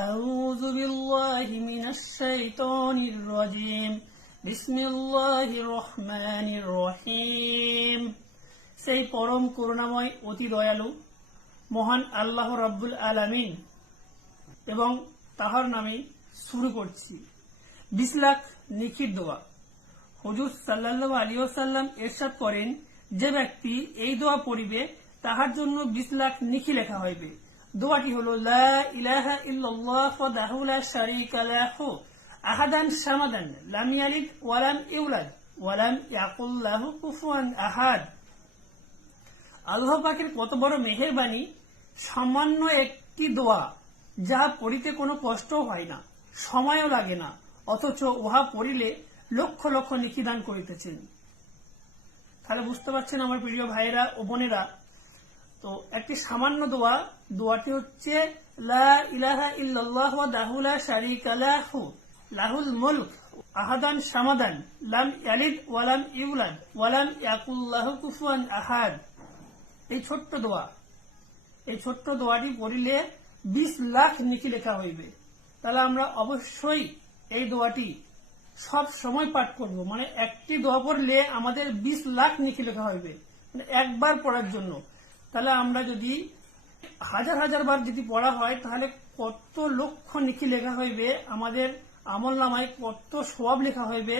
أعوذ بالله من الشيطان الرجيم بسم الله الرحمن الرحيم সেই পরম করুণাময় অতি দয়ালু মহান আল্লাহ রাব্বুল আলামিন এবং তাহার নামে শুরু করছি 20 লাখ নেকির দোয়া। হুজুর সাল্লাল্লাহু আলাইহি ওয়াসাল্লাম ইরশাদ করেন, যে ব্যক্তি এই দোয়া পড়িবে তাহার জন্য 20 লাখ নেকি লেখা হইবে। দোয়াটি হলো লা ইলাহা ইল্লাল্লাহ ওয়াহদাহু লা শারীকা লাহু আহাদান সামাদান লাম ইয়ালিদ ওয়া লাম ইউলাদ ওয়া লাম ইয়াকুল লাহু কুফুয়ান আহাদ। আল্লাহ পাকের কত বড় মেহেরবানি, সামান্য একটি দোয়া যা পড়িতে কোনো কষ্ট হয় না, সময়ও লাগে না, অথচ উহা পড়িলে লক্ষ লক্ষ নেকি দান করিতেছেন। তাহলে বুঝতে পারছেন আমার প্রিয় ভাইরা ও বোনেরা, তো একটি সামান্য দোয়া, দোয়াটি হচ্ছে লা ইলাহা ইল্লাল্লাহ ওয়াহদাহু লা শারীকা লাহু লাহুল মুলক আহাদান সামাদান লাম ইয়ালিদ ওয়া লাম ইউলাদ ওয়া লাম ইয়াকুল লাহু কুফুয়ান আহাদ। এই ছোট্ট দোয়াটি পড়িলে 20 লাখ নেকি লেখা হইবে। তাহলে আমরা অবশ্যই এই দোয়াটি সব সময় পাঠ করব। মানে একটি দোয়া পড়লে আমাদের 20 লাখ নেকি লেখা হইবে, মানে একবার পড়ার জন্য। তাহলে আমরা যদি হাজার হাজার বার যদি পড়া হয় তাহলে কত লক্ষ নেকি লেখা হইবে, আমাদের আমল নামায় কত সওয়াব লেখা হইবে